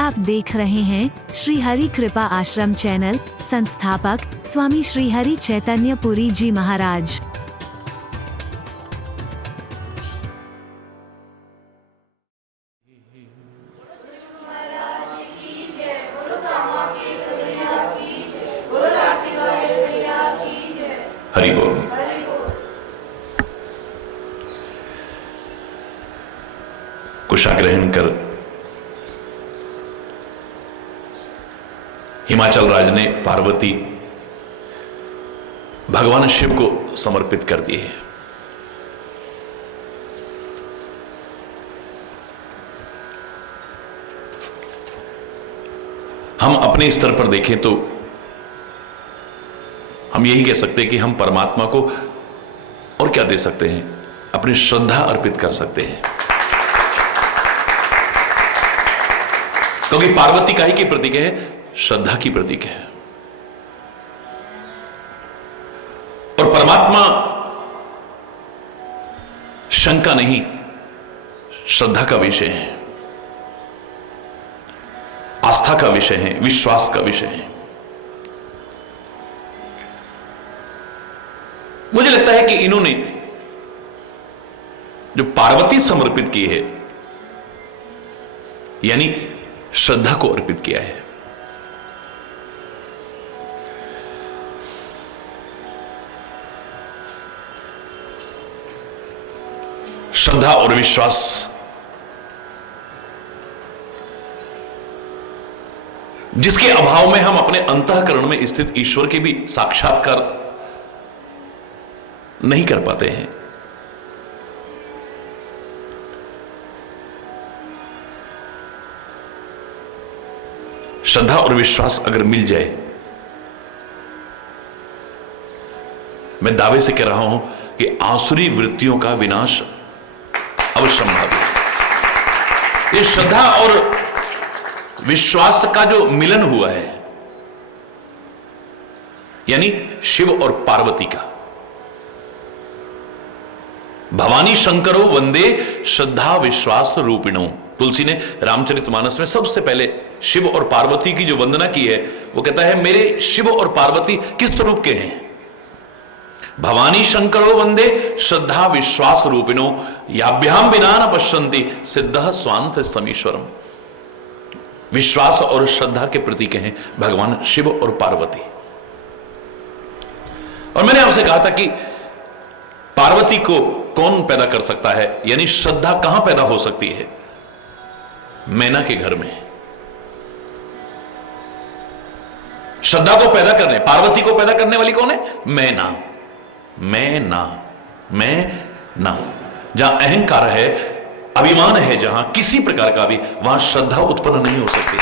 आप देख रहे हैं श्री हरि कृपा आश्रम चैनल। संस्थापक स्वामी श्री हरि चैतन्य पुरी जी महाराज। हरि बोल। कुशाग्रहण कर हिमाचल राज ने पार्वती भगवान शिव को समर्पित कर दी है। हम अपने स्तर पर देखें तो हम यही कह सकते हैं कि हम परमात्मा को और क्या दे सकते हैं, अपनी श्रद्धा अर्पित कर सकते हैं। क्योंकि पार्वती काहे की प्रतीक है? श्रद्धा की प्रतीक है। और परमात्मा शंका नहीं, श्रद्धा का विषय है, आस्था का विषय है, विश्वास का विषय है। मुझे लगता है कि इन्होंने जो पार्वती समर्पित की है, यानी श्रद्धा को अर्पित किया है। श्रद्धा और विश्वास जिसके अभाव में हम अपने अंतःकरण में स्थित ईश्वर के भी साक्षात्कार नहीं कर पाते हैं। श्रद्धा और विश्वास अगर मिल जाए, मैं दावे से कह रहा हूं कि आसुरी वृत्तियों का विनाश अवश्यंभावी है। ये श्रद्धा और विश्वास का जो मिलन हुआ है, यानी शिव और पार्वती का, भवानी शंकरो वंदे श्रद्धा विश्वास रूपिणो। तुलसी ने रामचरितमानस में सबसे पहले शिव और पार्वती की जो वंदना की है, वो कहता है मेरे शिव और पार्वती किस स्वरूप के हैं? भवानी शंकरो वंदे श्रद्धा विश्वास रूपिणो याभ्याम बिना न पश्यन्ति सिद्धः स्वांत समीश्वरम। विश्वास और श्रद्धा के प्रतीक हैं भगवान शिव और पार्वती। और मैंने आपसे कहा था कि पार्वती को कौन पैदा कर सकता है, यानी श्रद्धा कहां पैदा हो सकती है? मैना के घर में। श्रद्धा को पैदा करने, पार्वती को पैदा करने वाली कौन है? मैना। मैं ना जहां अहंकार है, अभिमान है, जहां किसी प्रकार का भी, वहां श्रद्धा उत्पन्न नहीं हो सकती।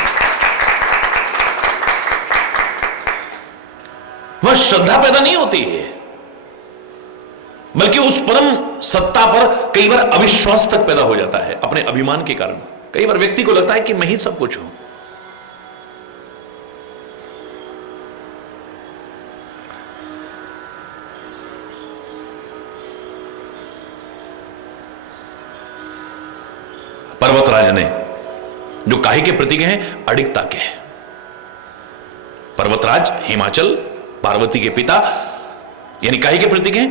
वह श्रद्धा पैदा नहीं होती है, बल्कि उस परम सत्ता पर कई बार अविश्वास तक पैदा हो जाता है अपने अभिमान के कारण। कई बार व्यक्ति को लगता है कि मैं ही सब कुछ हूं। पर्वतराज ने, जो काहे के प्रतीक हैं? अडिगता के। पर्वतराज हिमाचल पार्वती के पिता, यानी काहे के प्रतीक हैं?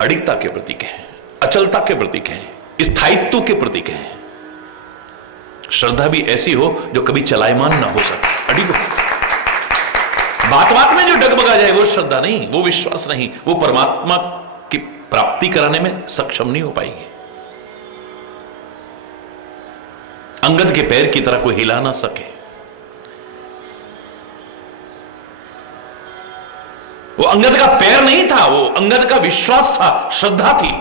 अडिगता के प्रतीक हैं, अचलता के प्रतीक हैं, स्थायित्व के प्रतीक हैं। श्रद्धा भी ऐसी हो जो कभी चलायमान ना हो सके, अडिग हो। बात बात में जो डगमगा जाए वो श्रद्धा नहीं, वो विश्वास नहीं, वो परमात्मा की प्राप्ति कराने में सक्षम नहीं हो पाएगी। अंगद के पैर की तरह कोई हिला ना सके। वो अंगद का पैर नहीं था, वो अंगद का विश्वास था, श्रद्धा थी।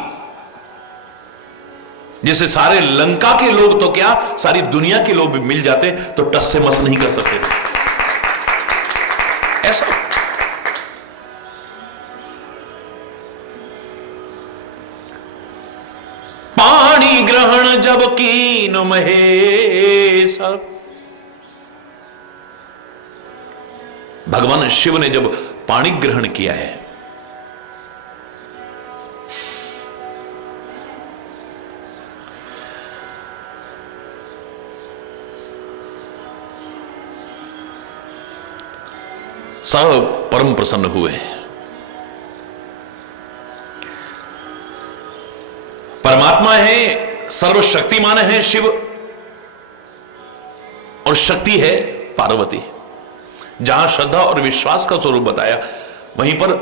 जैसे सारे लंका के लोग तो क्या, सारी दुनिया के लोग भी मिल जाते तो टस से मस नहीं कर सकते थे। ऐसा पानी ग्रहण जब कीन महेश, भगवान शिव ने जब पाणी ग्रहण किया है, सब परम प्रसन्न हुए। परमात्मा है, सर्वशक्तिमान है शिव, और शक्ति है पार्वती। जहां श्रद्धा और विश्वास का स्वरूप बताया, वहीं पर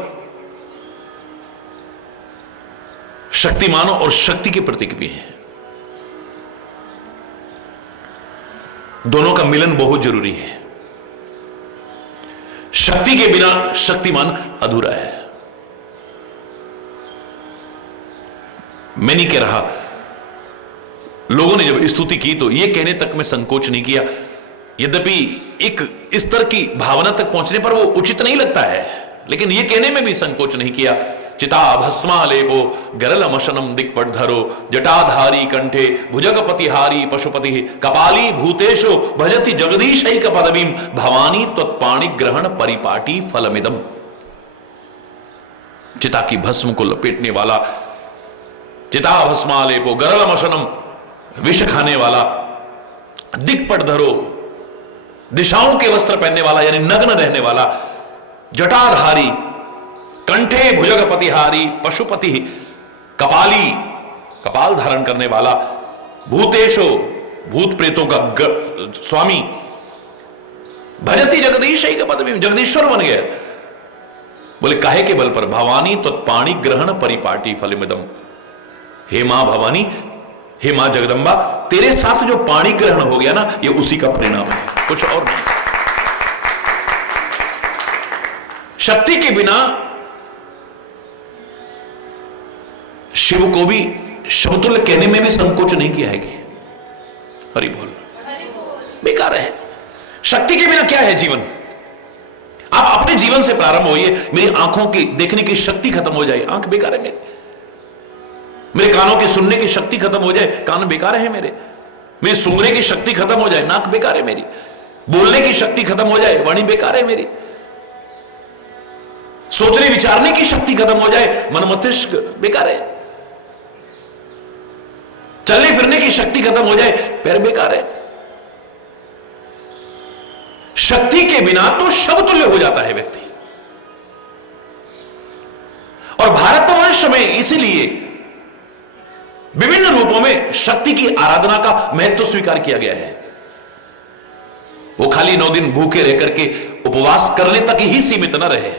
शक्तिमान और शक्ति के प्रतीक भी हैं। दोनों का मिलन बहुत जरूरी है। शक्ति के बिना शक्तिमान अधूरा है। मैं नहीं कह रहा, लोगों ने जब स्तुति की तो यह कहने तक में संकोच नहीं किया, यद्यपि एक स्तर की भावना तक पहुंचने पर वो उचित नहीं लगता है, लेकिन यह कहने में भी संकोच नहीं किया। चिता भस्मालेपो गरलमशनम दिक्पटधरो जटाधारी कंठे भुजगपतिहारी पशुपति कपाली भूतेशो भजति जगदीशैक पदवीम भवानी त्वत्पाणि ग्रहण परिपाटी फलमिदम। चिता की भस्म को लपेटने वाला, चिता भस्मालेपो गरलमशनम विष खाने वाला, दिक्पटधरो दिशाओं के वस्त्र पहनने वाला यानी नग्न रहने वाला, जटाधारी कंठे भुजगपतिहारी पशुपति कपाली कपाल धारण करने वाला, भूतेशो भूत प्रेतों का स्वामी, भजती जगदीशैक पदवीम जगदीश्वर बन गया। बोले काहे के बल पर? भवानी त्वत्पाणि ग्रहण परिपाटी फलमिदम। हे मां भवानी, हे मां जगदंबा, तेरे साथ जो पाणी ग्रहण हो गया ना, ये उसी का परिणाम है, कुछ और नहीं। शक्ति के बिना शिव को भी शब्दुल्य कहने में भी संकोच नहीं किया है कि हरि बोल, बेकार है। शक्ति के बिना क्या है जीवन? आप अपने जीवन से प्रारंभ होइए। मेरी आंखों की देखने की शक्ति खत्म हो जाए, आंख बेकार है मेरे कानों की सुनने की शक्ति खत्म हो जाए, कान बेकार है मेरी सूंघने की शक्ति खत्म हो जाए, नाक बेकार है मेरी, बोलने की शक्ति खत्म हो जाए, वाणी बेकार है मेरी, सोचने विचारने की शक्ति खत्म हो जाए, मन मस्तिष्क बेकार है, चलने फिरने की शक्ति खत्म हो जाए, पैर बेकार है। शक्ति के बिना तो शब्दतुल्य हो जाता है व्यक्ति। और भारतवर्ष में इसीलिए विभिन्न रूपों में शक्ति की आराधना का महत्व स्वीकार किया गया है। वो खाली 9 दिन भूखे रह करके उपवास करने तक ही सीमित न रहे,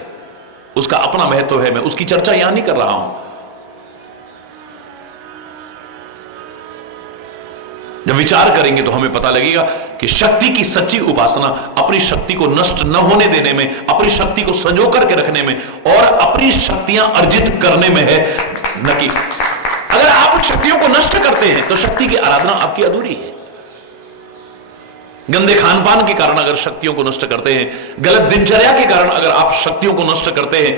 उसका अपना महत्व है। मैं उसकी चर्चा यहां नहीं कर रहा हूं। जब विचार करेंगे तो हमें पता लगेगा कि शक्ति की सच्ची उपासना अपनी शक्ति को नष्ट न होने देने में, अपनी शक्ति को संजो करके रखने में और अपनी शक्तियां अर्जित करने में है, न कि अगर आप शक्तियों को नष्ट करते हैं तो शक्ति की आराधना आपकी अधूरी है। गंदे खान पान के कारण अगर शक्तियों को नष्ट करते हैं, गलत दिनचर्या के कारण अगर आप शक्तियों को नष्ट करते हैं,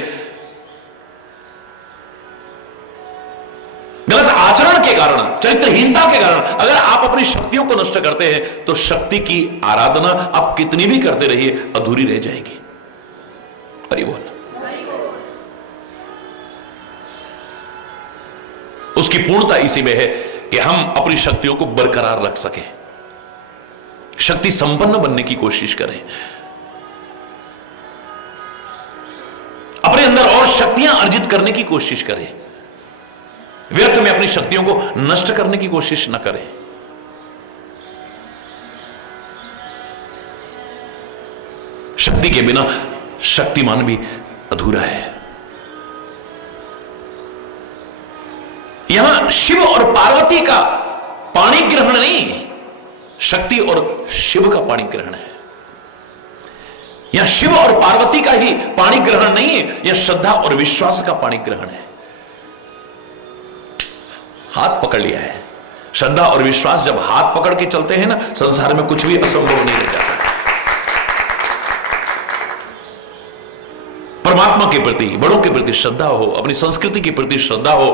गलत आचरण के कारण, चरित्रहीनता के कारण अगर आप अपनी शक्तियों को नष्ट करते हैं तो शक्ति की आराधना आप कितनी भी करते रहिए अधूरी रह जाएगी। हरि बोल। उसकी पूर्णता इसी में है कि हम अपनी शक्तियों को बरकरार रख सकें, शक्ति संपन्न बनने की कोशिश करें, अपने अंदर और शक्तियां अर्जित करने की कोशिश करें, व्यर्थ में अपनी शक्तियों को नष्ट करने की कोशिश न करें। शक्ति के बिना शक्तिमान भी अधूरा है। यहां शिव और पार्वती का पाणी ग्रहण नहीं है, शक्ति और शिव का पाणी ग्रहण है। यहां शिव और पार्वती का ही पाणी ग्रहण नहीं है, यह श्रद्धा और विश्वास का पाणी ग्रहण है। हाथ पकड़ लिया है। श्रद्धा और विश्वास जब हाथ पकड़ के चलते हैं ना, संसार में कुछ भी असंभव नहीं रह जाता। परमात्मा के प्रति, बड़ों के प्रति श्रद्धा हो, अपनी संस्कृति के प्रति श्रद्धा हो,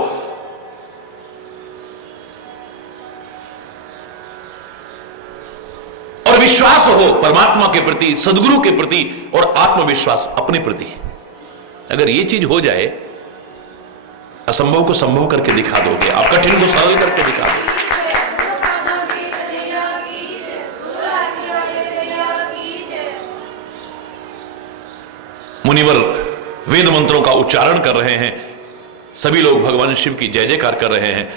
और विश्वास हो परमात्मा के प्रति, सदगुरु के प्रति, और आत्मविश्वास अपने प्रति। अगर यह चीज हो जाए, असंभव को संभव करके दिखा दोगे, आप कठिन को सरल करके दिखा दोगे। मुनिवर वेद मंत्रों का उच्चारण कर रहे हैं, सभी लोग भगवान शिव की जय जयकार कर रहे हैं,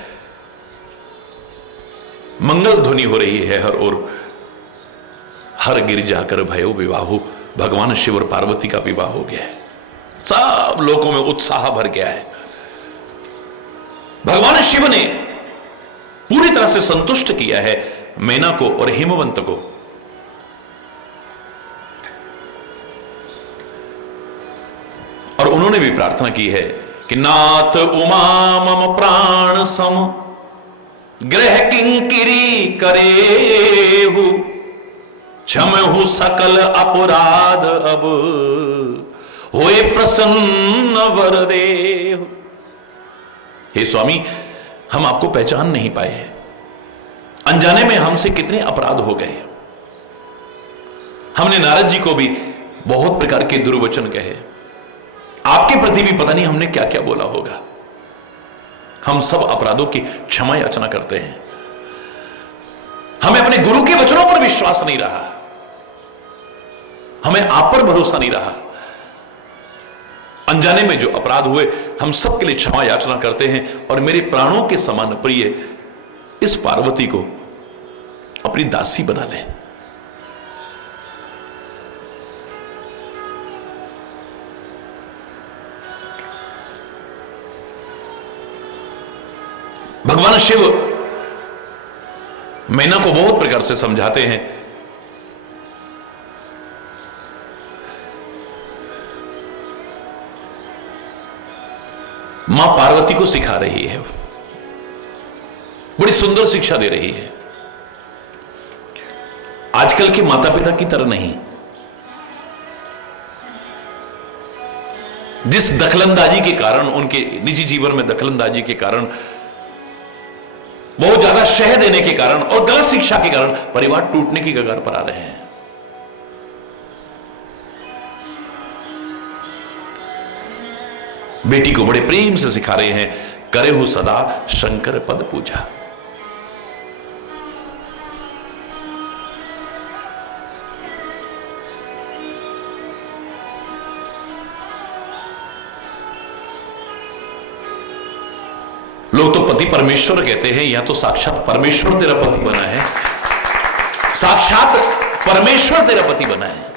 मंगल ध्वनि हो रही है हर ओर। हर गिर जाकर भयो विवाहो, भगवान शिव और पार्वती का विवाह हो गया है। सब लोगों में उत्साह भर गया है। भगवान शिव ने पूरी तरह से संतुष्ट किया है मैना को और हिमवंत को। और उन्होंने भी प्रार्थना की है कि नाथ उमा मम प्राण सम ग्रह किंकिरी करेहु, क्षमहु सकल अपराध अब होए प्रसन्न वर देहु। हे स्वामी, हम आपको पहचान नहीं पाए हैं, अनजाने में हमसे कितने अपराध हो गए। हमने नारद जी को भी बहुत प्रकार के दुर्वचन कहे, आपके प्रति भी पता नहीं हमने क्या क्या बोला होगा। हम सब अपराधों की क्षमा याचना करते हैं। हमें अपने गुरु के वचनों पर विश्वास नहीं रहा, हमें आप पर भरोसा नहीं रहा। अनजाने में जो अपराध हुए हम सबके लिए क्षमा याचना करते हैं। और मेरे प्राणों के समान प्रिय इस पार्वती को अपनी दासी बना लें। भगवान शिव मैना को बहुत प्रकार से समझाते हैं। मां पार्वती को सिखा रही है, बड़ी सुंदर शिक्षा दे रही है। आजकल के माता पिता की तरह नहीं, जिस दखलंदाजी के कारण, उनके निजी जीवन में दखलंदाजी के कारण, बहुत ज्यादा शह देने के कारण और गलत शिक्षा के कारण परिवार टूटने की कगार पर आ रहे हैं। बेटी को बड़े प्रेम से सिखा रहे हैं, करे हो सदा शंकर पद पूजा। लोग तो पति परमेश्वर कहते हैं, यहां तो साक्षात परमेश्वर तेरा पति बना है, साक्षात परमेश्वर तेरा पति बना है।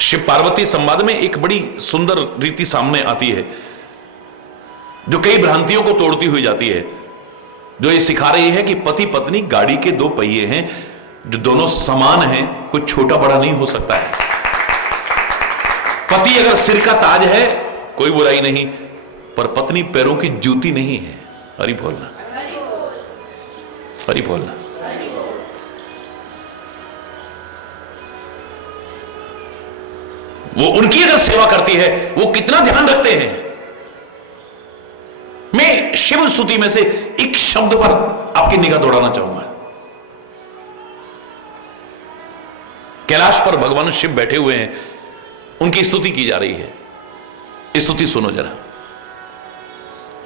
शिव पार्वती संवाद में एक बड़ी सुंदर रीति सामने आती है जो कई भ्रांतियों को तोड़ती हुई जाती है, जो ये सिखा रही है कि पति पत्नी गाड़ी के दो पहिए हैं जो दोनों समान हैं, कुछ छोटा बड़ा नहीं हो सकता है। पति अगर सिर का ताज है कोई बुराई नहीं, पर पत्नी पैरों की जूती नहीं है। हरि बोलना, हरि बोलना। वो उनकी अगर सेवा करती है वो कितना ध्यान रखते हैं। मैं शिव स्तुति में से एक शब्द पर आपकी निगाह दौड़ाना चाहूंगा। कैलाश पर भगवान शिव बैठे हुए हैं, उनकी स्तुति की जा रही है। स्तुति सुनो जरा।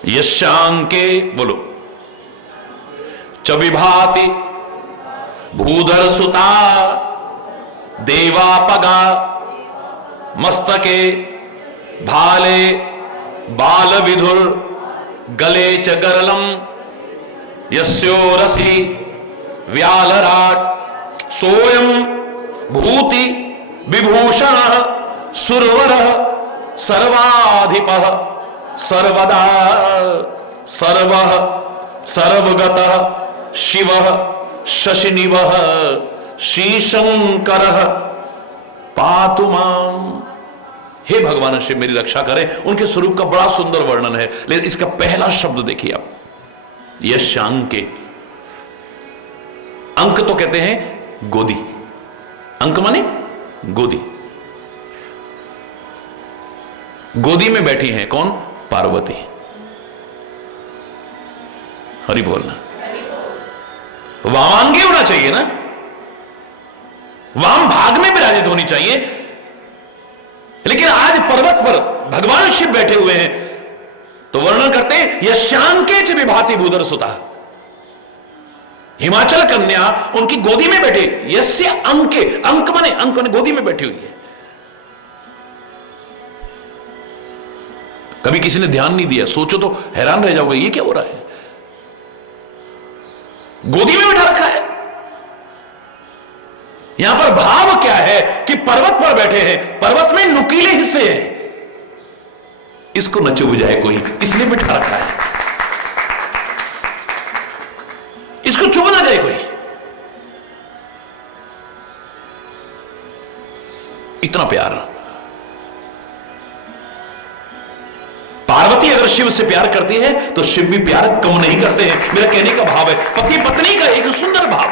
यशांके बोलो च विभाति भूधर सुता देवापगा मस्तके भाले बाल विधुर गले च गरलम यस्योरसी व्यालराट सोयम भूति विभूषण सुरवर सर्वाधिपः सर्वदा सर्वः सर्वगतः शिवः शशिनिवः श्रीशंकरः पातु माम। हे भगवान शिव मेरी रक्षा करें। उनके स्वरूप का बड़ा सुंदर वर्णन है, लेकिन इसका पहला शब्द देखिए आप, यशांके। अंक तो कहते हैं गोदी, अंक माने गोदी। गोदी में बैठी हैं कौन? पार्वती। हरि बोलना। वामांगी होना चाहिए ना, वाम भाग में विराजित होनी चाहिए, लेकिन आज पर्वत पर भगवान शिव बैठे हुए हैं तो वर्णन करते हैं यशांके च विभाति भूधर सुता। हिमाचल कन्या उनकी गोदी में बैठे, यस्य अंके, अंक माने गोदी में बैठी हुई है। कभी किसी ने ध्यान नहीं दिया, सोचो तो हैरान रह जाओगे, ये क्या हो रहा है? गोदी में बैठा रखा है। यहां पर भाव क्या है कि पर्वत पर बैठे हैं, पर्वत में नुकीले हिस्से हैं, इसको न चुभ जाए कोई, इसलिए बैठा रखा है, इसको चुभ ना जाए कोई। इतना प्यार। पार्वती अगर शिव से प्यार करती है तो शिव भी प्यार कम नहीं करते हैं। मेरा कहने का भाव है पति पत्नी का एक सुंदर भाव।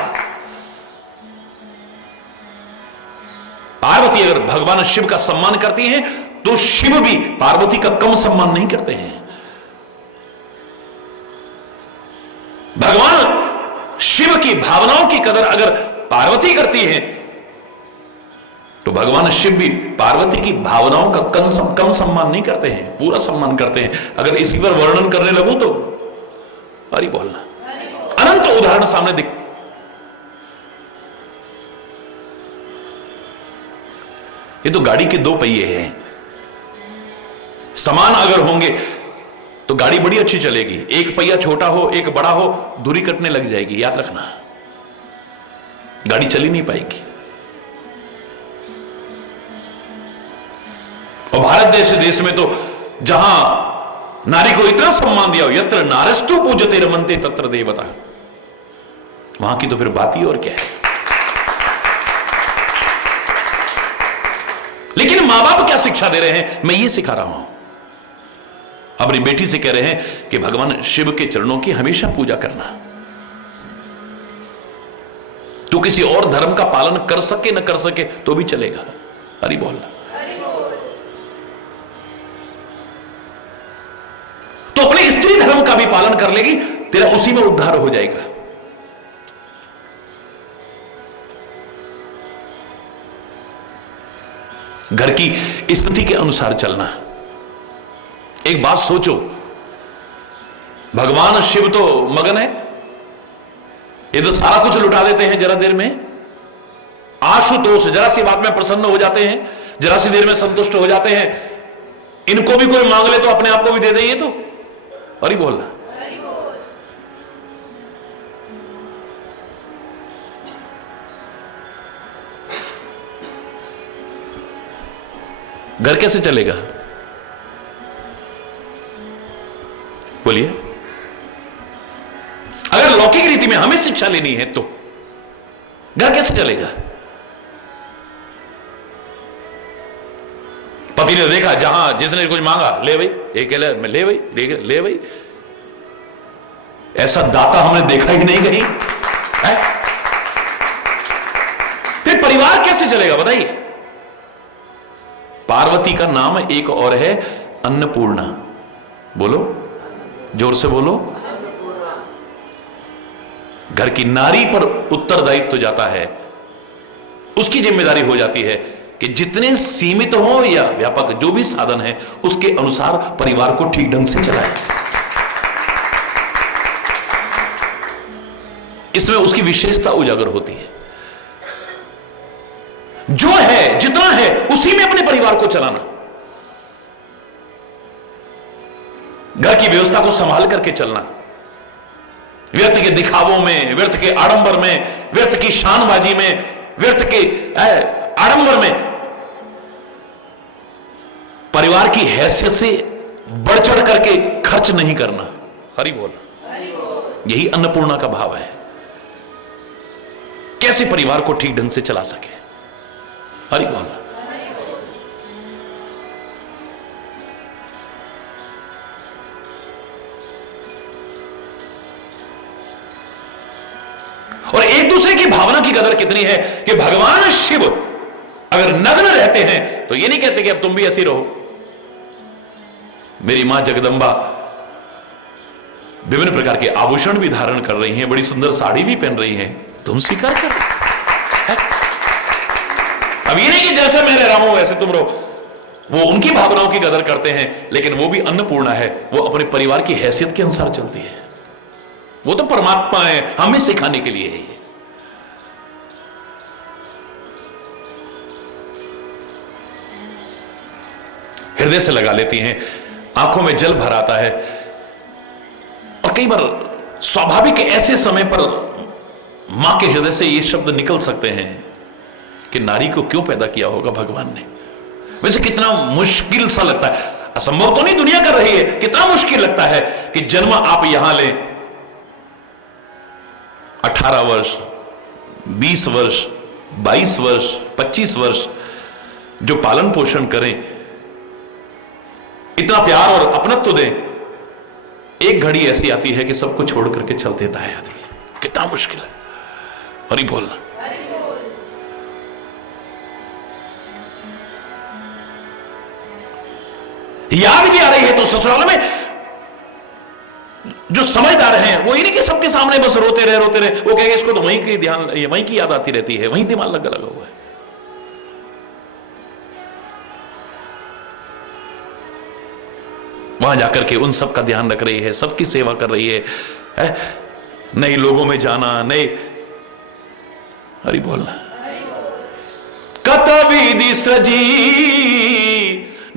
पार्वती अगर भगवान शिव का सम्मान करती हैं तो शिव भी पार्वती का कम सम्मान नहीं करते हैं। भगवान शिव की भावनाओं की कदर अगर पार्वती करती है तो भगवान शिव भी पार्वती की भावनाओं का कम सम्मान नहीं करते हैं, पूरा सम्मान करते हैं। अगर इसी पर वर्णन करने लगूं तो हरि बोलना, अनंत उदाहरण सामने दिख। ये तो गाड़ी के दो पहिए हैं, समान अगर होंगे तो गाड़ी बड़ी अच्छी चलेगी। एक पहिया छोटा हो एक बड़ा हो, दूरी कटने लग जाएगी, याद रखना, गाड़ी चली नहीं पाएगी। और भारत देश में तो जहां नारी को इतना सम्मान दिया हो, यत्र नारस्तु पूजते रमन्ते तत्र देवता, वहां की तो फिर बात ही और क्या है। लेकिन मां बाप क्या शिक्षा दे रहे हैं? मैं ये सिखा रहा हूं, अपनी बेटी से कह रहे हैं कि भगवान शिव के चरणों की हमेशा पूजा करना। तू किसी और धर्म का पालन कर सके न कर सके तो भी चलेगा, हरि बोल। तो अपने स्त्री धर्म का भी पालन कर लेगी, तेरा उसी में उद्धार हो जाएगा। घर की स्थिति के अनुसार चलना। एक बात सोचो, भगवान शिव तो मगन है, ये तो सारा कुछ लुटा देते हैं जरा देर में। आशुतोष जरा सी बात में प्रसन्न हो जाते हैं, जरा सी देर में संतुष्ट हो जाते हैं। इनको भी कोई मांग ले तो अपने आप को भी दे दे, ये तो हरि बोलना। घर कैसे चलेगा? बोलिए। अगर लौकिक रीति में हमें शिक्षा लेनी है तो घर कैसे चलेगा? पति ने देखा जहां जिसने कुछ मांगा, ले भाई, एक ले भाई, ले भाई, ऐसा दाता हमने देखा ही नहीं कहीं है? फिर परिवार कैसे चलेगा बताइए? पार्वती का नाम एक और है अन्नपूर्णा। बोलो, जोर से बोलो। घर की नारी पर उत्तरदायित्व जाता है, उसकी जिम्मेदारी हो जाती है कि जितने सीमित हो या व्यापक जो भी साधन है उसके अनुसार परिवार को ठीक ढंग से चलाए। इसमें उसकी विशेषता उजागर होती है। जो है जितना है उसी में अपने परिवार को चलाना, घर की व्यवस्था को संभाल करके चलना। व्यर्थ के दिखावों में, व्यर्थ के आडंबर में, व्यर्थ की शानबाजी में, व्यर्थ के आडंबर में परिवार की हैसियत से बढ़ चढ़ करके खर्च नहीं करना। हरि बोल। यही अन्नपूर्णा का भाव है। कैसे परिवार को ठीक ढंग से चला सके, हरि बोल। और एक दूसरे की भावना की कदर कितनी है कि भगवान शिव अगर नग्न रहते हैं तो ये नहीं कहते कि अब तुम भी ऐसी रहो। मेरी मां जगदंबा विभिन्न प्रकार के आभूषण भी धारण कर रही हैं, बड़ी सुंदर साड़ी भी पहन रही हैं, तुम स्वीकार कर। अब ये नहीं कि जैसे मैं रह रहा हूं वैसे तुम रहो। वो उनकी भावनाओं की कदर करते हैं, लेकिन वो भी अन्नपूर्णा है, वो अपने परिवार की हैसियत के अनुसार चलती है। वो तो परमात्मा है, हमें सिखाने के लिए है ये। हृदय से लगा लेती हैं, आंखों में जल भर आता है। और कई बार स्वाभाविक ऐसे समय पर मां के हृदय से ये शब्द निकल सकते हैं कि नारी को क्यों पैदा किया होगा भगवान ने। वैसे कितना मुश्किल सा लगता है, असंभव तो नहीं दुनिया कर रही है, कितना मुश्किल लगता है कि जन्म आप यहां लें, 18 वर्ष, 20 वर्ष, 22 वर्ष, 25 वर्ष जो पालन पोषण करें, इतना प्यार और अपनत्व दें, एक घड़ी ऐसी आती है कि सबको छोड़ करके चल देता है आदमी। कितना मुश्किल है। हरि बोलना। याद भी आ रही है तो ससुराल में जो समझदार हैं वो ये नहीं कि सबके सामने बस रोते रहे, वो कहेंगे इसको तो वहीं की ध्यान, वहीं की याद आती रहती है, वहीं दिमाग लगा हुआ है। वहां जाकर के उन सब का ध्यान रख रही है, सबकी सेवा कर रही है, नए लोगों में जाना, नए। हरि बोलना। कत विधि सजी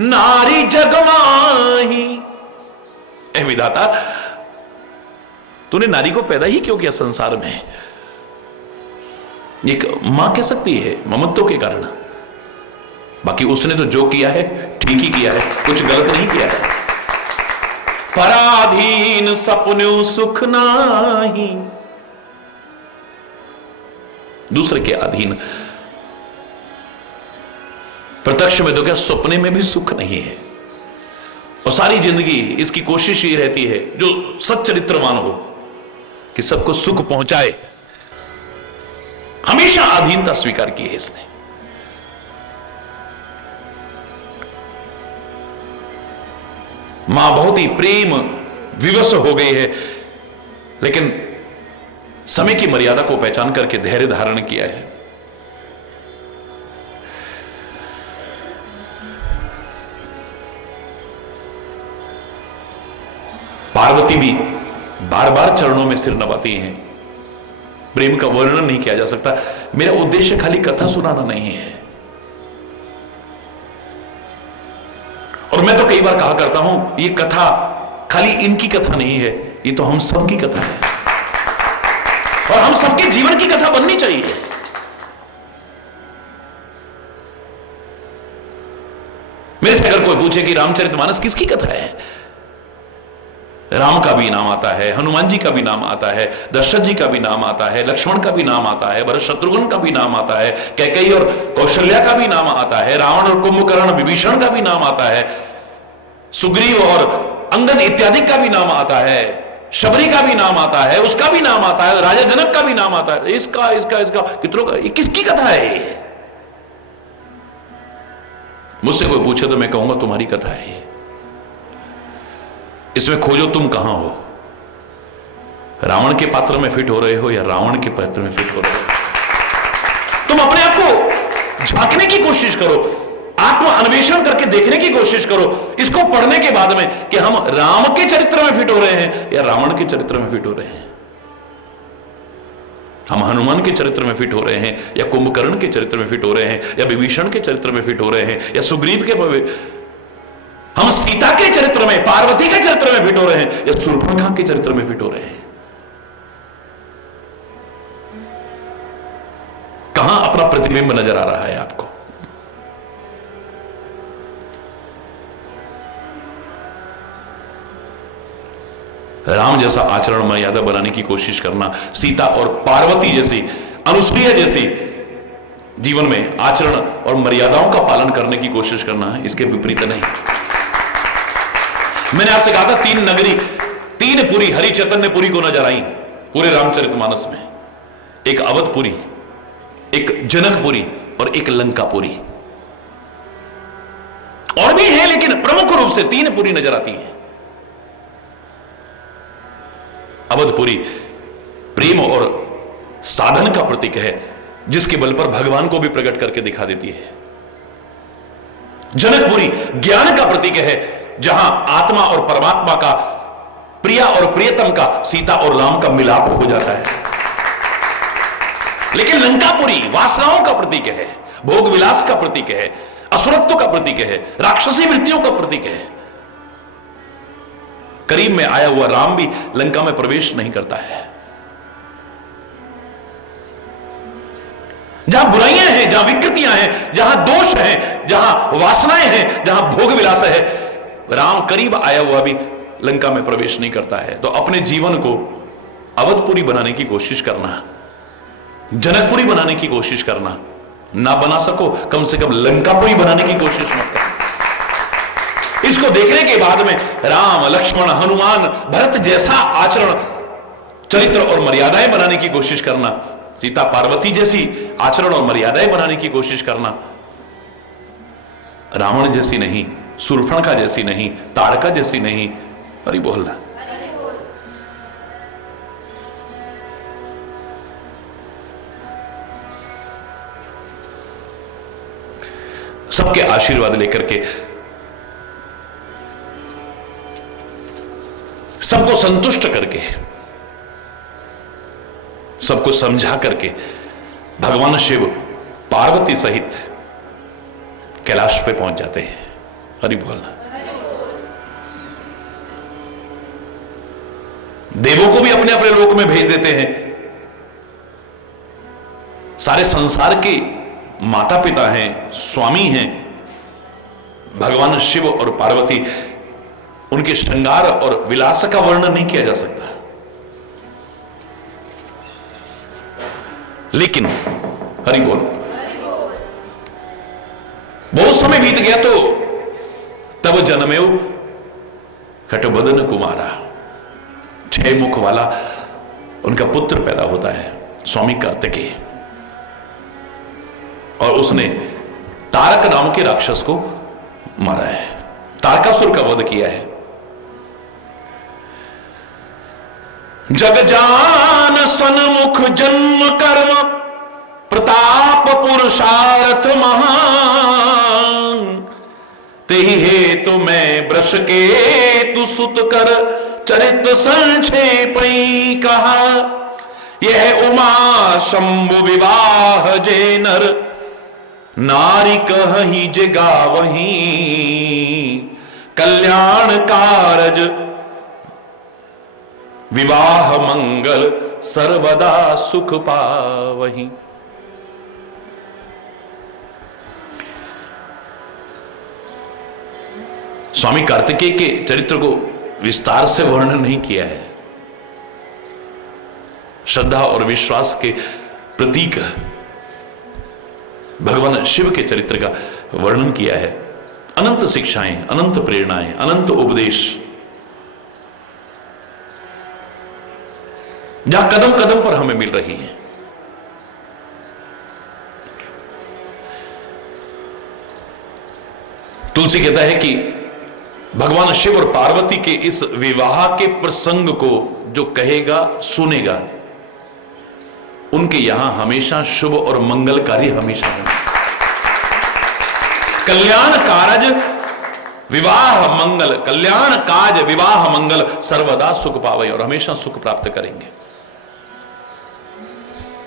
नारी जगमाही। ए विधाता, तूने नारी को पैदा ही क्यों किया संसार में? एक मां कह सकती है ममत्व के कारण, बाकी उसने तो जो किया है ठीक ही किया है, कुछ गलत नहीं किया है। पराधीन सपने सुख नाही, दूसरे के अधीन। प्रत्यक्ष में तो क्या, सपने में भी सुख नहीं है। और सारी जिंदगी इसकी कोशिश ही रहती है, जो सच्चरित्रवान हो, कि सबको सुख पहुंचाए। हमेशा अधीनता स्वीकार की है इसने। मां बहुत ही प्रेम विवश हो गई है, लेकिन समय की मर्यादा को पहचान करके धैर्य धारण किया है। पार्वती भी बार बार चरणों में सिर नवाती हैं। प्रेम का वर्णन नहीं किया जा सकता। मेरा उद्देश्य खाली कथा सुनाना नहीं है। और मैं तो कई बार कहा करता हूं, ये कथा खाली इनकी कथा नहीं है, ये तो हम सबकी कथा है, और हम सबके जीवन की कथा बननी चाहिए। मेरे से अगर कोई पूछे कि रामचरितमानस किसकी कथा है, राम का भी नाम आता है, हनुमान जी का भी नाम आता है, दशरथ जी का भी नाम आता है, लक्ष्मण का भी नाम आता है, भरत शत्रुघ्न का भी नाम आता है, कैकेयी और कौशल्या का भी नाम आता है, रावण और कुंभकर्ण विभीषण का भी नाम आता है, सुग्रीव और अंगद इत्यादि का भी नाम आता है, शबरी का भी नाम आता है, उसका भी नाम आता है, राजा जनक का भी नाम आता है, इसका इसका इसका कितनों का। ये किसकी कथा है? मुझसे कोई पूछे तो मैं कहूंगा तुम्हारी कथा है। इसमें खोजो तुम कहां हो, रावण के पात्र में फिट हो रहे हो या रावण के पात्र में फिट हो रहे हो। तुम अपने आप को झांकने की कोशिश करो, आत्म अन्वेषण करके देखने की कोशिश करो इसको पढ़ने के बाद में, कि हम राम के चरित्र में फिट हो रहे हैं या रावण के चरित्र में फिट हो रहे हैं, हम हनुमान के चरित्र में फिट हो रहे हैं या कुंभकर्ण के चरित्र में फिट हो रहे हैं या विभीषण के चरित्र में फिट हो रहे हैं या सुग्रीव के, हम सीता के चरित्र में, पार्वती के चरित्र में फिट हो रहे हैं या शूर्पणखा के चरित्र में फिट हो रहे हैं। कहां अपना प्रतिबिंब नजर आ रहा है आपको? राम जैसा आचरण मर्यादा बनाने की कोशिश करना, सीता और पार्वती जैसी, अनुसुईया जैसी जीवन में आचरण और मर्यादाओं का पालन करने की कोशिश करना, इसके विपरीत नहीं। मैंने आपसे कहा था 3 नगरी, 3 पुरी हरि चैतन्यपुरी को नजर आई पूरे रामचरितमानस में। एक अवधपुरी, एक जनकपुरी और एक लंकापुरी। और भी है, लेकिन प्रमुख रूप से 3 पुरी नजर आती है। अवधपुरी प्रेम और साधन का प्रतीक है, जिसके बल पर भगवान को भी प्रकट करके दिखा देती है। जनकपुरी ज्ञान का प्रतीक है, जहां आत्मा और परमात्मा का प्रिया और प्रियतम का, सीता और राम का मिलाप हो जाता है। लेकिन लंकापुरी वासनाओं का प्रतीक है, भोग विलास का प्रतीक है, असुरत्व का प्रतीक है, राक्षसी वृत्तियों का प्रतीक है। करीब में आया हुआ राम भी लंका में प्रवेश नहीं करता है। जहां बुराइयां हैं, जहां विकृतियां हैं, जहां दोष हैं, जहां वासनाएं हैं, जहां भोग विलास है, राम करीब आया हुआ भी लंका में प्रवेश नहीं करता है। तो अपने जीवन को अवधपुरी बनाने की कोशिश करना, जनकपुरी बनाने की कोशिश करना, ना बना सको कम से कम लंकापुरी बनाने की कोशिश मत करना। इसको देखने के बाद में राम, लक्ष्मण, हनुमान, भरत जैसा आचरण, चरित्र और मर्यादाएं बनाने की कोशिश करना, सीता पार्वती जैसी आचरण और मर्यादाएं बनाने की कोशिश करना, रावण जैसी नहीं, शूर्पणखा जैसी नहीं, ताड़का जैसी नहीं। अरे बोलना, सबके आशीर्वाद लेकर के, सबको संतुष्ट करके, सबको समझा करके भगवान शिव पार्वती सहित कैलाश पे पहुंच जाते हैं। हरि बोलना। देवों को भी अपने अपने लोक में भेज देते हैं। सारे संसार के माता पिता हैं, स्वामी हैं भगवान शिव और पार्वती। उनके श्रृंगार और विलास का वर्णन नहीं किया जा सकता। लेकिन हरि बोल, बहुत समय बीत गया तो तब जन्मेऊ खटबदन कुमारा, 6 मुख वाला उनका पुत्र पैदा होता है, स्वामी कार्तिकेय। और उसने तारक नाम के राक्षस को मारा है, तारकासुर का वध किया है। जग जान सन्मुख जन्म कर्म प्रताप पुरुषार्थ महान, तेहि हेतु मैं वृष के तु सुत कर चरित्र संक्षेप कहा। यह उमा शंभु विवाह जे नर, नारी कहीं जे गावहीं, कल्याण कारज विवाह मंगल सर्वदा सुख पावहीं। स्वामी कार्तिकेय के चरित्र को विस्तार से वर्णन नहीं किया है। श्रद्धा और विश्वास के प्रतीक भगवान शिव के चरित्र का वर्णन किया है। अनंत शिक्षाएं, अनंत प्रेरणाएं, अनंत उपदेश, जहां कदम कदम पर हमें मिल रही है। तुलसी कहता है कि भगवान शिव और पार्वती के इस विवाह के प्रसंग को जो कहेगा सुनेगा, उनके यहां हमेशा शुभ और मंगलकारी हमेशा है। कल्याण कारज विवाह मंगल, कल्याण काज विवाह मंगल सर्वदा सुख पावे, और हमेशा सुख प्राप्त करेंगे।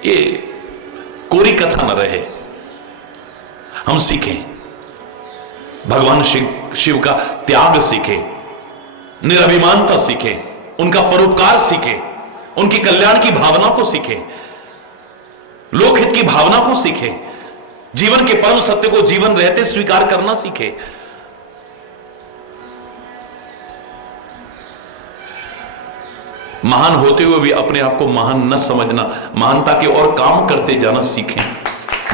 ये कोरी कथा न रहे, हम सीखें, भगवान शिव का त्याग सीखें, निरभिमानता सीखें, उनका परोपकार सीखें, उनकी कल्याण की भावना को सीखें, लोकहित की भावना को सीखें, जीवन के परम सत्य को जीवन रहते स्वीकार करना सीखें। महान होते हुए भी अपने आप को महान न समझना, महानता के और काम करते जाना सीखें,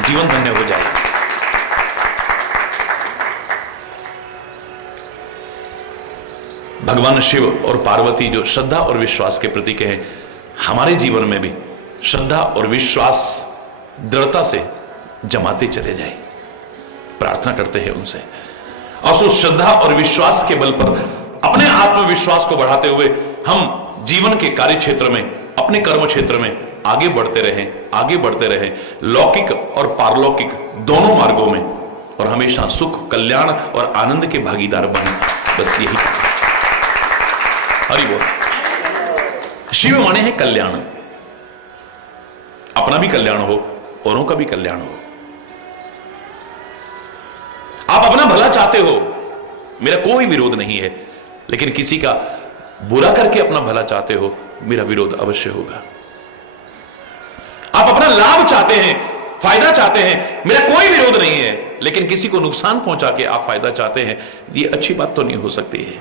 जीवन धन्य हो जाएगा। भगवान शिव और पार्वती जो श्रद्धा और विश्वास के प्रतीक हैं, हमारे जीवन में भी श्रद्धा और विश्वास दृढ़ता से जमाते चले जाए। प्रार्थना करते हैं उनसे, और उस श्रद्धा और विश्वास के बल पर अपने आत्मविश्वास को बढ़ाते हुए हम जीवन के कार्य क्षेत्र में, अपने कर्म क्षेत्र में आगे बढ़ते रहें, लौकिक और पारलौकिक दोनों मार्गों में, और हमेशा सुख, कल्याण और आनंद के भागीदार बने। बस यही। हरि बोल। शिव माने है कल्याण, अपना भी कल्याण हो, औरों का भी कल्याण हो। आप अपना भला चाहते हो, मेरा कोई विरोध नहीं है, लेकिन किसी का बुरा करके अपना भला चाहते हो, मेरा विरोध अवश्य होगा। आप अपना लाभ चाहते हैं, फायदा चाहते हैं, मेरा कोई विरोध नहीं है, लेकिन किसी को नुकसान पहुंचा के आप फायदा चाहते हैं, ये अच्छी बात तो नहीं हो सकती है।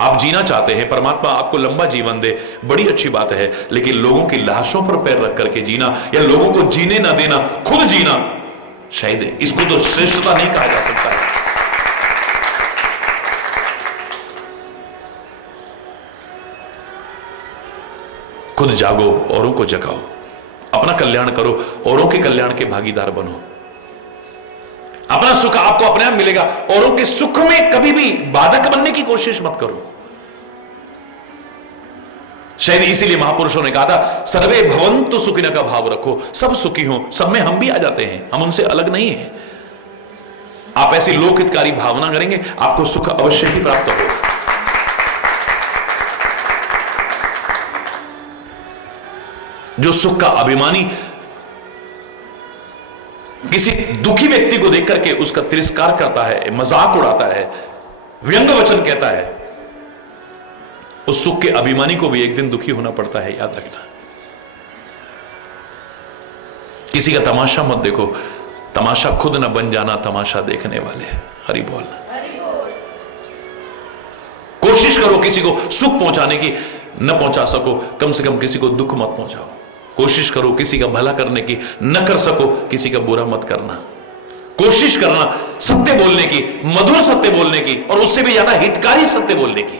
आप जीना चाहते हैं, परमात्मा आपको लंबा जीवन दे, बड़ी अच्छी बात है, लेकिन लोगों की लाशों पर पैर रख करके जीना या लोगों को जीने ना देना, खुद जीना, शायद इसको तो श्रेष्ठता नहीं कहा जा सकता है। खुद जागो, औरों को जगाओ, अपना कल्याण करो, औरों के कल्याण के भागीदार बनो। अपना सुख आपको अपने आप मिलेगा, औरों के सुख में कभी भी बाधक बनने की कोशिश मत करो। शायद इसीलिए महापुरुषों ने कहा था, सर्वे भवन्तु सुखिनः का भाव रखो, सब सुखी हो, सब में हम भी आ जाते हैं, हम उनसे अलग नहीं है। आप ऐसी लोक हितकारी भावना करेंगे, आपको सुख अवश्य ही प्राप्त होगा। जो सुख का अभिमानी किसी दुखी व्यक्ति को देख करके उसका तिरस्कार करता है, मजाक उड़ाता है, व्यंग वचन कहता है, उस सुख के अभिमानी को भी एक दिन दुखी होना पड़ता है, याद रखना। किसी का तमाशा मत देखो, तमाशा खुद न बन जाना, तमाशा देखने वाले। हरि बोल। कोशिश करो किसी को सुख पहुंचाने की, न पहुंचा सको कम से कम किसी को दुख मत पहुंचाओ। कोशिश करो किसी का भला करने की, न कर सको किसी का बुरा मत करना। कोशिश करना सत्य बोलने की, मधुर सत्य बोलने की, और उससे भी ज्यादा हितकारी सत्य बोलने की।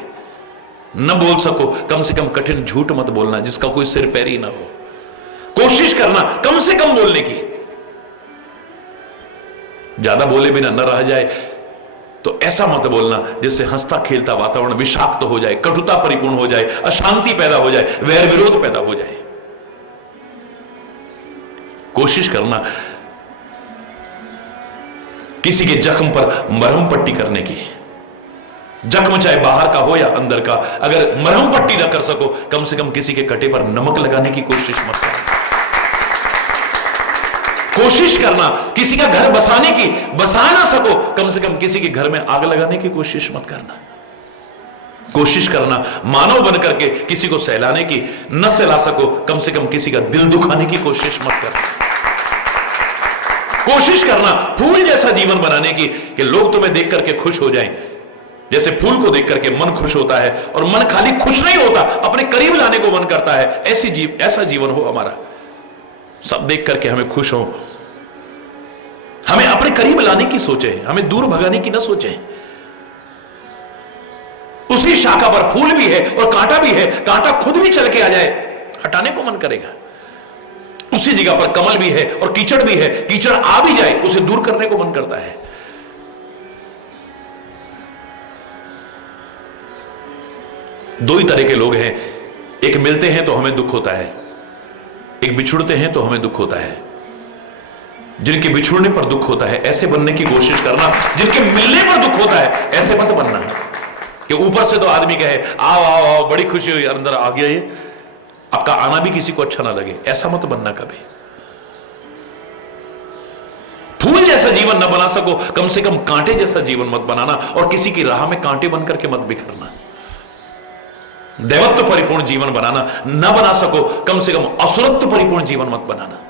न बोल सको कम से कम कठिन झूठ मत बोलना जिसका कोई सिर पैर ही ना हो। कोशिश करना कम से कम बोलने की, ज्यादा बोले बिना न रह जाए तो ऐसा मत बोलना जिससे हंसता खेलता वातावरण विषाक्त हो जाए, कटुता परिपूर्ण हो जाए, अशांति पैदा हो जाए, वैर विरोध पैदा हो जाए। कोशिश करना किसी के जख्म पर मरहम पट्टी करने की। जख्म चाहे बाहर का हो या अंदर का, अगर मरहम पट्टी न कर सको कम से कम किसी के कटे पर नमक लगाने की कोशिश मत करना। कोशिश करना किसी का घर बसाने की, बसा ना सको कम से कम किसी के घर में आग लगाने की कोशिश मत करना। कोशिश करना मानव बन करके किसी को सहलाने की, न सहला सको कम से कम किसी का दिल दुखाने की कोशिश मत करना। कोशिश करना फूल जैसा जीवन बनाने की कि लोग तुम्हें देख करके खुश हो जाएं। जैसे फूल को देख करके मन खुश होता है, और मन खाली खुश नहीं होता, अपने करीब लाने को मन करता है। ऐसा जीवन हो हमारा, सब देख करके हमें खुश हो, हमें अपने करीब लाने की सोचें, हमें दूर भगाने की ना सोचें। उसी शाखा पर फूल भी है और कांटा भी है, कांटा खुद भी चल के आ जाए हटाने को मन करेगा। उसी जगह पर कमल भी है और कीचड़ भी है, कीचड़ आ भी जाए उसे दूर करने को मन करता है। दो ही तरह के लोग हैं, एक मिलते हैं तो हमें दुख होता है, एक बिछुड़ते हैं तो हमें दुख होता है। जिनके बिछुड़ने पर दुख होता है ऐसे बनने की कोशिश करना, जिनके मिलने पर दुख होता है ऐसे मत बनना कि ऊपर से तो आदमी कहे आओ आओ आओ बड़ी खुशी हुई, अंदर आ गया ये, आपका आना भी किसी को अच्छा ना लगे, ऐसा मत बनना कभी। फूल जैसा जीवन ना बना सको कम से कम कांटे जैसा जीवन मत बनाना, और किसी की राह में कांटे बनकर के मत बिखरना। दैवत्व परिपूर्ण जीवन बनाना न बना सको कम से कम असुरत्व परिपूर्ण जीवन मत बनाना।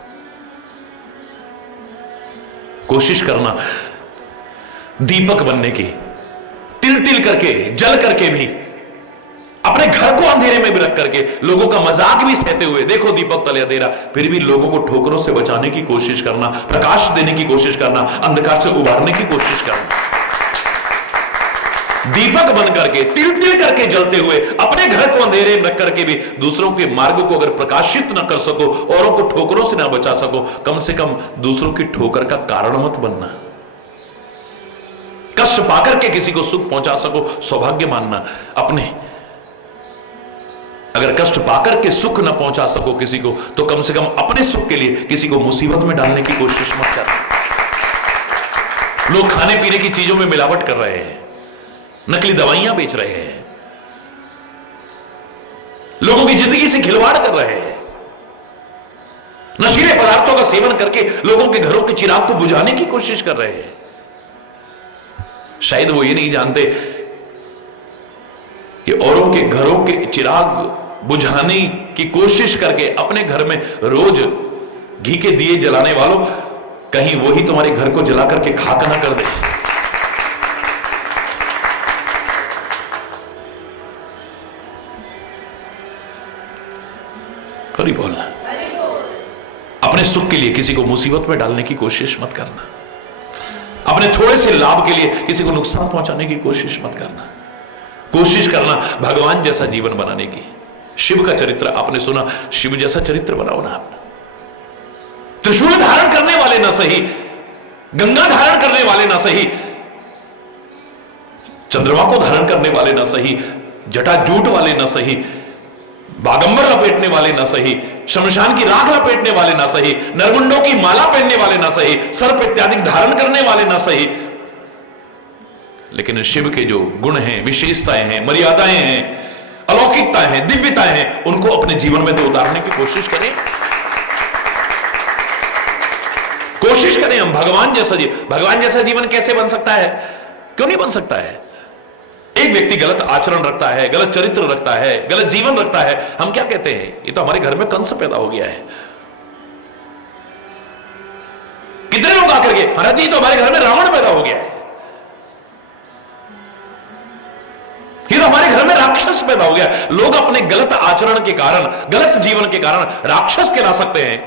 कोशिश करना दीपक बनने की, तिल तिल करके जल करके भी, अपने घर को अंधेरे में भी रख करके, लोगों का मजाक भी सहते हुए, देखो दीपक तले अंधेरा, फिर भी लोगों को ठोकरों से बचाने की कोशिश करना, प्रकाश देने की कोशिश करना, अंधकार से उबारने की कोशिश करना। दीपक बन करके तिल तिल करके जलते हुए अपने घर को अंधेरे में रख करके भी दूसरों के मार्ग को अगर प्रकाशित न कर सको, औरों को ठोकरों से ना बचा सको, कम से कम दूसरों की ठोकर का कारण मत बनना। कष्ट पाकर के किसी को सुख पहुंचा सको सौभाग्य मानना अपने, अगर कष्ट पाकर के सुख न पहुंचा सको किसी को तो कम से कम अपने सुख के लिए किसी को मुसीबत में डालने की कोशिश मत करना। लोग खाने पीने की चीजों में मिलावट कर रहे हैं, नकली दवाइयां बेच रहे हैं, लोगों की जिंदगी से खिलवाड़ कर रहे हैं, नशीले पदार्थों का सेवन करके लोगों के घरों के चिराग को बुझाने की कोशिश कर रहे हैं। शायद वो ये नहीं जानते कि औरों के घरों के चिराग बुझाने की कोशिश करके अपने घर में रोज घी के दिए जलाने वालों, कहीं वही तुम्हारे घर को जला करके खाक ना कर दे। करी बोलना, अपने सुख के लिए किसी को मुसीबत में डालने की कोशिश मत करना, अपने थोड़े से लाभ के लिए किसी को नुकसान पहुंचाने की कोशिश मत करना। कोशिश करना भगवान जैसा जीवन बनाने की। शिव का चरित्र आपने सुना, शिव जैसा चरित्र बनाओ ना आप। त्रिशूल धारण करने वाले ना सही, गंगा धारण करने वाले ना सही, चंद्रमा को धारण करने वाले ना सही, जटाजूट वाले ना सही, बागंबर लपेटने वाले ना सही, शमशान की राख लपेटने वाले ना सही, नरमुंडों की माला पहनने वाले ना सही, सर्प इत्यादि धारण करने वाले ना सही, लेकिन शिव के जो गुण हैं, विशेषताएं हैं, मर्यादाएं हैं, अलौकिकताएं हैं, दिव्यताएं हैं, उनको अपने जीवन में तो उतारने की कोशिश करें। कोशिश करें हम भगवान जैसा जीवन। भगवान जैसा जीवन कैसे बन सकता है? क्यों नहीं बन सकता है? एक व्यक्ति गलत आचरण रखता है, गलत चरित्र रखता है, गलत जीवन रखता है, हम क्या कहते हैं? ये तो हमारे घर में कंस पैदा हो गया है। कितने लोग आकर के, महाराज जी तो हमारे घर में रावण पैदा हो गया है, ये तो हमारे घर में राक्षस पैदा हो गया। लोग अपने गलत आचरण के कारण, गलत जीवन के कारण राक्षस कहला सकते हैं,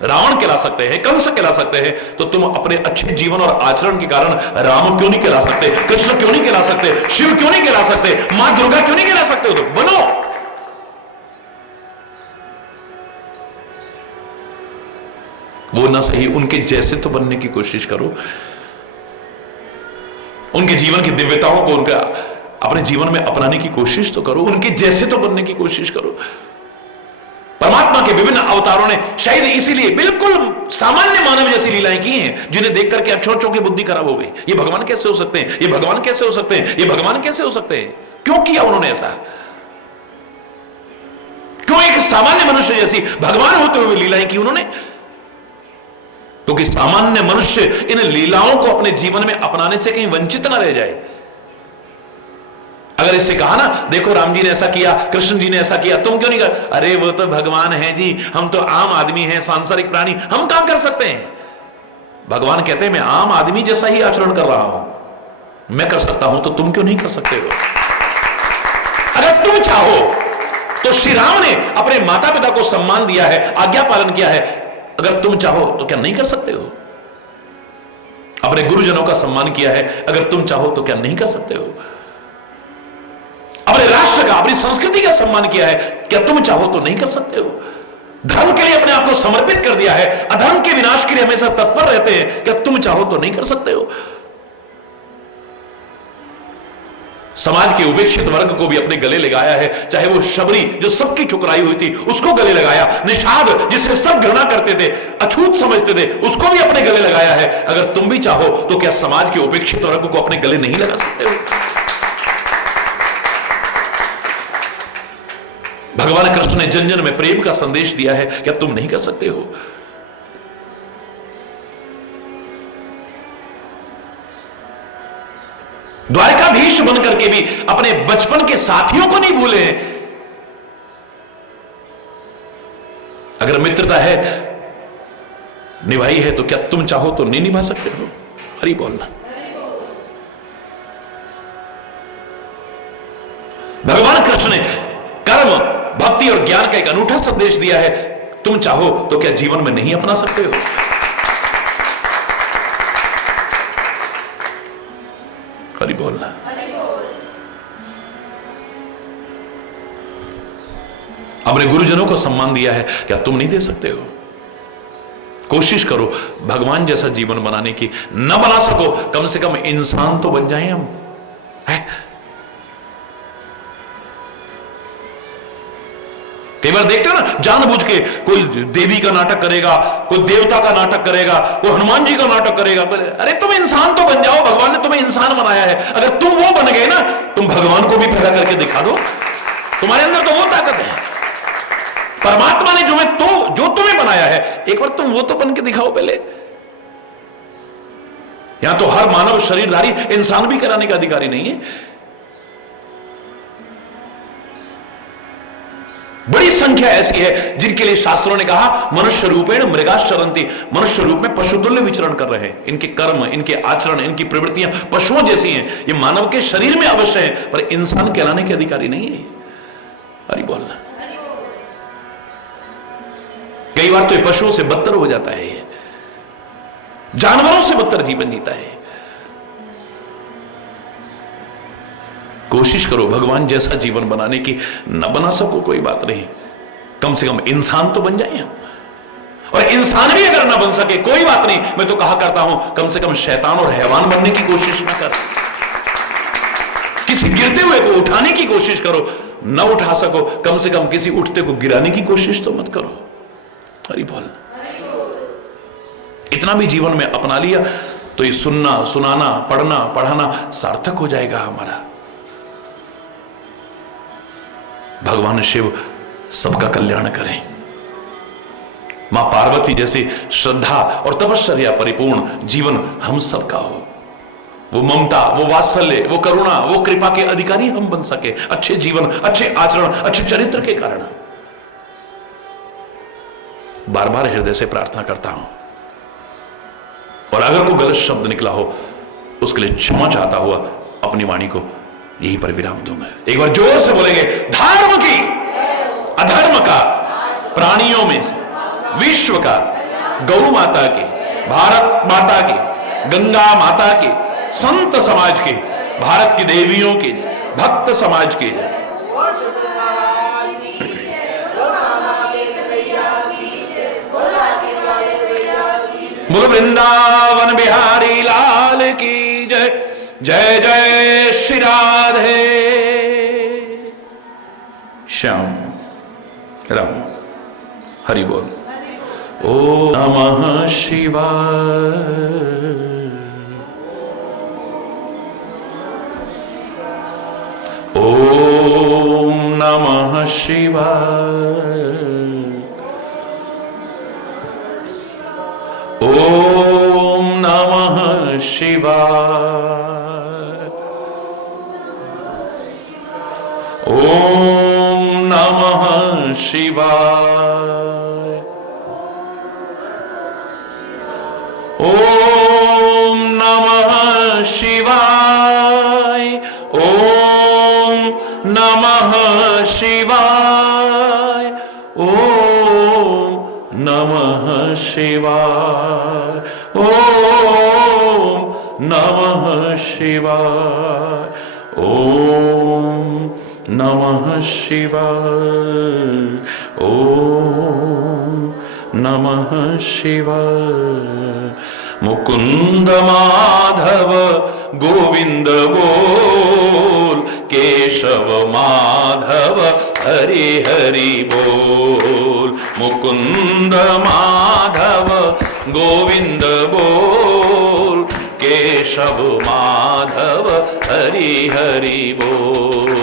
रावण कहला सकते हैं, कंस कहला सकते हैं, तो तुम अपने अच्छे जीवन और आचरण के कारण राम क्यों नहीं कहला सकते? कृष्ण क्यों नहीं कहला सकते? शिव क्यों नहीं कहला सकते? मां दुर्गा क्यों नहीं कहला सकते हो? तो बनो। वो ना सही, उनके जैसे तो बनने की कोशिश करो। उनके जीवन की दिव्यताओं को उनका अपने जीवन में अपनाने की कोशिश तो करो, उनके जैसे तो बनने की कोशिश करो। परमात्मा के विभिन्न अवतारों ने शायद इसीलिए बिल्कुल सामान्य मानव जैसी लीलाएं की हैं, जिन्हें देख करके अक्षरों की बुद्धि खराब हो गई। ये भगवान कैसे हो सकते हैं? ये भगवान कैसे हो सकते हैं? ये भगवान कैसे हो सकते हैं? क्यों किया उन्होंने ऐसा? क्यों एक सामान्य मनुष्य जैसी भगवान होते हुए लीलाएं की उन्होंने? क्योंकि सामान्य मनुष्य इन लीलाओं को अपने जीवन में अपनाने से कहीं वंचित ना रह जाए। अगर इससे कहा ना, देखो राम जी ने ऐसा किया, कृष्ण जी ने ऐसा किया, तुम क्यों नहीं कर? अरे वो तो भगवान है जी, हम तो आम आदमी हैं, सांसारिक प्राणी, हम काम कर सकते हैं। भगवान कहते हैं मैं आम आदमी जैसा ही आचरण कर रहा हूं, मैं कर सकता हूं, तो तुम क्यों नहीं कर सकते हो? अगर तुम चाहो तो श्री राम ने अपने माता पिता को सम्मान दिया है, आज्ञा पालन किया है, अगर तुम चाहो तो क्या नहीं कर सकते हो? अपने गुरुजनों का सम्मान किया है, अगर तुम चाहो तो क्या नहीं कर सकते हो? अपने राष्ट्र का, अपनी संस्कृति का सम्मान किया है, क्या तुम चाहो तो नहीं कर सकते हो? धर्म के लिए अपने आप को समर्पित कर दिया है, अधर्म के विनाश के लिए हमेशा तत्पर रहते हैं, क्या तुम चाहो तो नहीं कर सकते हो? समाज के उपेक्षित वर्ग को भी अपने गले लगाया है, चाहे वो शबरी जो सबकी ठुकराई हुई थी उसको गले लगाया, निषाद जिसे सब घृणा करते थे, अछूत समझते थे, उसको भी अपने गले लगाया है। अगर तुम भी चाहो तो क्या समाज के उपेक्षित वर्ग को अपने गले नहीं लगा सकते हो? भगवान कृष्ण ने जन जन में प्रेम का संदेश दिया है, क्या तुम नहीं कर सकते हो? द्वारकाधीश बन करके भी अपने बचपन के साथियों को नहीं भूले। अगर मित्रता है, निभाई है, तो क्या तुम चाहो तो नहीं निभा सकते हो? हरि बोलना। भगवान कृष्ण ने कर्म, भक्ति और ज्ञान का एक अनूठा संदेश दिया है, तुम चाहो तो क्या जीवन में नहीं अपना सकते हो? हरि बोलना। अपने गुरुजनों को सम्मान दिया है, क्या तुम नहीं दे सकते हो? कोशिश करो भगवान जैसा जीवन बनाने की। न बना सको, कम से कम इंसान तो बन जाएं हम, है? कई बार देखते हो ना, जानबूझ के कोई देवी का नाटक करेगा, कोई देवता का नाटक करेगा, कोई हनुमान जी का नाटक करेगा। अरे तुम इंसान तो बन जाओ, भगवान ने तुम्हें इंसान बनाया है। अगर तुम वो बन गए ना, तुम भगवान को भी पैदा करके दिखा दो। तुम्हारे अंदर तो वो ताकत है। परमात्मा ने जो तुम्हें बनाया है, एक बार तुम वो तो बन के दिखाओ पहले। यहां तो हर मानव शरीरधारी इंसान भी कराने का अधिकारी नहीं है। बड़ी संख्या ऐसी है जिनके लिए शास्त्रों ने कहा मनुष्य रूपेण मृगाश्चरन्ति, मनुष्य रूप में पशुतुल्य विचरण कर रहे हैं। इनके कर्म, इनके आचरण, इनकी प्रवृत्तियां पशुओं जैसी हैं। ये मानव के शरीर में अवश्य है, पर इंसान कहलाने के अधिकारी नहीं है। हरि बोल। कई बार तो ये पशुओं से बदतर हो जाता है, ये जानवरों से बदतर जीवन जीता है। कोशिश करो भगवान जैसा जीवन बनाने की। न बना सको कोई बात नहीं, कम से कम इंसान तो बन जाए। और इंसान भी अगर ना बन सके कोई बात नहीं, मैं तो कहा करता हूं कम से कम शैतान और हैवान बनने की कोशिश ना कर। किसी गिरते हुए को उठाने की कोशिश करो, न उठा सको कम से कम किसी उठते को गिराने की कोशिश तो मत करो। हरि बोल। इतना भी जीवन में अपना लिया तो ये सुनना, सुनाना, पढ़ना, पढ़ाना सार्थक हो जाएगा हमारा। भगवान शिव सबका कल्याण करें। मां पार्वती जैसी श्रद्धा और तपश्चर्या परिपूर्ण जीवन हम सबका हो। वो ममता, वो वात्सल्य, वो करुणा, वो कृपा के अधिकारी हम बन सके, अच्छे जीवन, अच्छे आचरण, अच्छे चरित्र के कारण। बार बार हृदय से प्रार्थना करता हूं, और अगर कोई गलत शब्द निकला हो उसके लिए क्षमा चाहता हुआ अपनी वाणी को यहीं पर विराम दूंगा। एक बार जोर से बोलेंगे, धर्म की, अधर्म का, प्राणियों में विश्व का, गौ माता की, भारत माता की, गंगा माता की, संत समाज की, भारत की देवियों की, भक्त समाज की, बोलो वृंदावन बिहारी लाल की जय। जय जय श्री राधे श्याम राम। हरि बोल। ओ नमः शिवाय। ओम नमः शिवाय। ओम नमः शिवाय। ओम नमः शिवाय। ओम नमः शिवाय। ओम नमः शिवाय। ओम नमः शिवाय। ओम नमः शिवाय। ओम नमः शिवाय। ओम नमः शिवाय। मुकुंद माधव गोविंद बोल, केशव माधव हरि हरि बोल। मुकुंद माधव गोविंद बोल, केशव माधव हरि हरि बोल।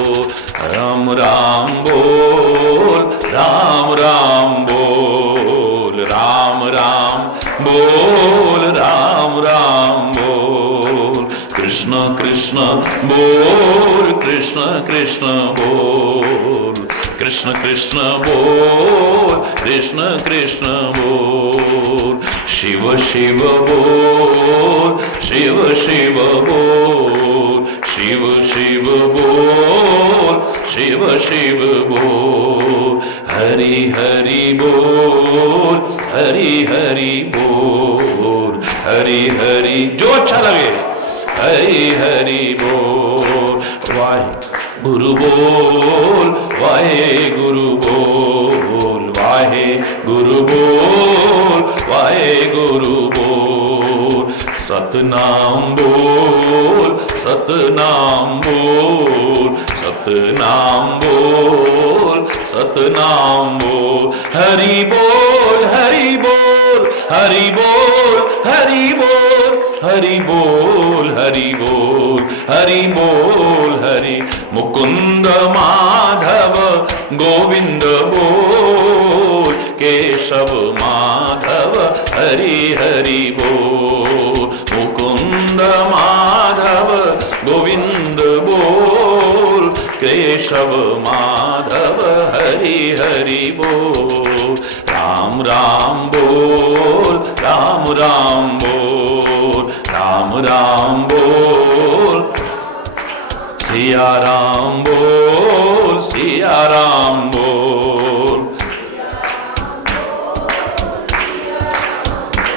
राम राम बोल, राम राम बोल, राम राम बोल, राम राम बोल। कृष्ण कृष्ण बोल, कृष्ण कृष्ण बोल, कृष्ण कृष्ण बोल, कृष्ण कृष्ण बोल। शिव शिव बोल, शिव शिव बोल, शिव शिव बोल, शिव शिव बोल। हरि हरि बोल, हरि हरि बोल, हरि हरि जो अच्छा लगे हरि हरि बोल। वाहे गुरु बोल, वाहे गुरु बोल, वाहे गुरु बोल, वाहे गुरु बोल। सतनाम बोल, सतनाम बोल, सतनाम बोल, सतनाम बोल। हरि बोल, हरि बोल, हरि बोल, हरि बोल, हरि बोल हरि बोल हरि बोल हरि मुकुंद माधव गोविंद बोल केशव माधव हरि हरि बोल मुकुंद माधव गोविंद बोल केशव माधव हरि हरि बोल राम राम बोल राम राम बोल राम राम बोल सिया राम बोल सिया राम बोल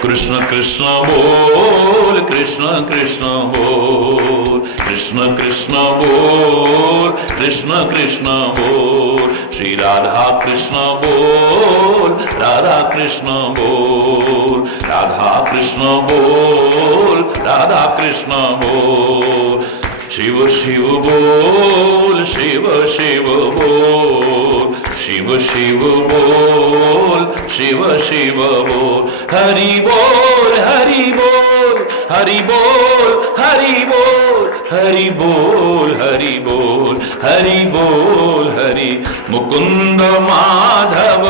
कृष्ण कृष्ण बोल कृष्ण कृष्ण बोल कृष्ण कृष्ण बोल कृष्ण कृष्ण बोल श्री राधा कृष्ण बोल राधा कृष्ण बोल राधा कृष्ण बोल राधा कृष्ण बोल शिव शिव बोल शिव शिव बोल शिव शिव बोल शिव शिव बोल हरि बोल हरि बोल हरि बोल हरि बोल हरि बोल हरि बोल हरि बोल हरि मुकुंद माधव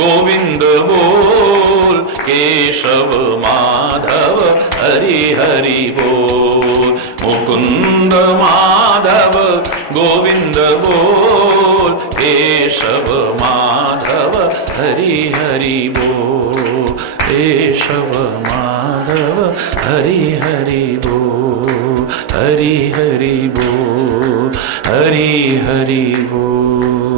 गोविंद बोल केशव माधव हरि हरि बोल मुकुंद माधव गोविंद बोल केशव माधव हरि हरि बोल केशव माधव हरि हरि बोल हरि हरि बोल हरि हरि बोल।